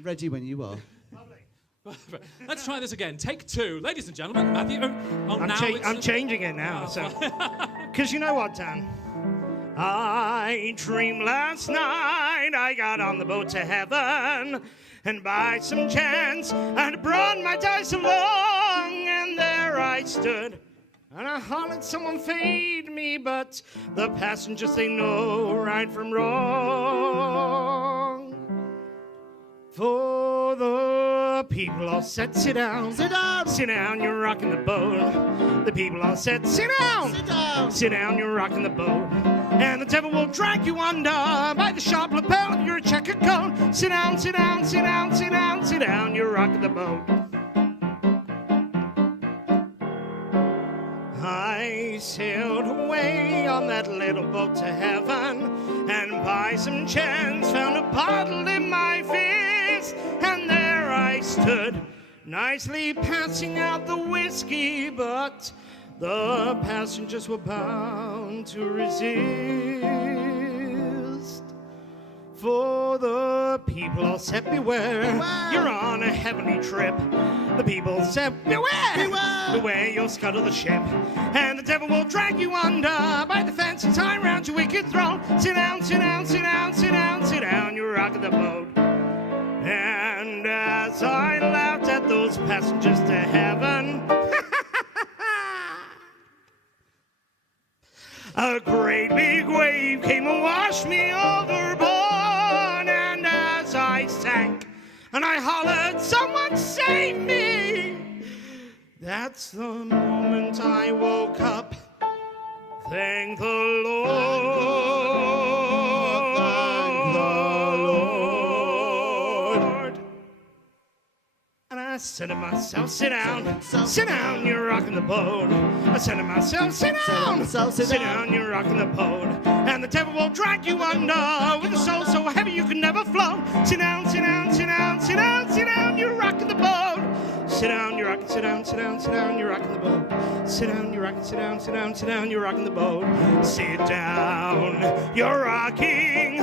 Ready when you are. Let's try this again. Take 2. Ladies and gentlemen, Matthew. I'm changing it now. So, because you know what, Dan? I dreamed last night I got on the boat to heaven, and by some chance I'd brought my dice along, and there I stood, and I hollered, someone feed me, but the passengers, they know right from wrong. For the people all said, sit down. Sit down. Sit down, you're rocking the boat. The people all said, sit down. Sit down. Sit down, you're rocking the boat. And the devil will drag you under by the sharp lapel of your checkered coat. Sit down, sit down, sit down, sit down, sit down, you're rocking the boat. I sailed away on that little boat to heaven, and by some chance found a bottle in my fist, and there I stood, nicely passing out the whiskey, but the passengers were bound to resist. For the people all said, beware, you're on a heavenly trip. The people said, beware, beware, beware, you'll scuttle the ship. And the devil will drag you under by the fence and tie round your wicked throne. Sit down, sit down, sit down, sit down, sit down, you're rocking the boat. And as I laughed at those passengers to heaven, a great big wave came and washed me overboard. And as I sank and I hollered, someone save me, that's the moment I woke up. Thank the Lord. Thank the Lord. And I said to myself, sit down, sit down, you're rocking the boat. I said to myself, sit down, sit down, you're rocking the boat. And the devil will drag you under with a soul so heavy you can never float. Sit down, sit down, sit down, sit down, sit down, you're rocking the boat. Sit down, you're rocking, sit down, sit down, sit down, you're rocking the boat. Sit down, you're rocking, sit down, sit down, sit down, you're rocking the boat. Sit down, you're rocking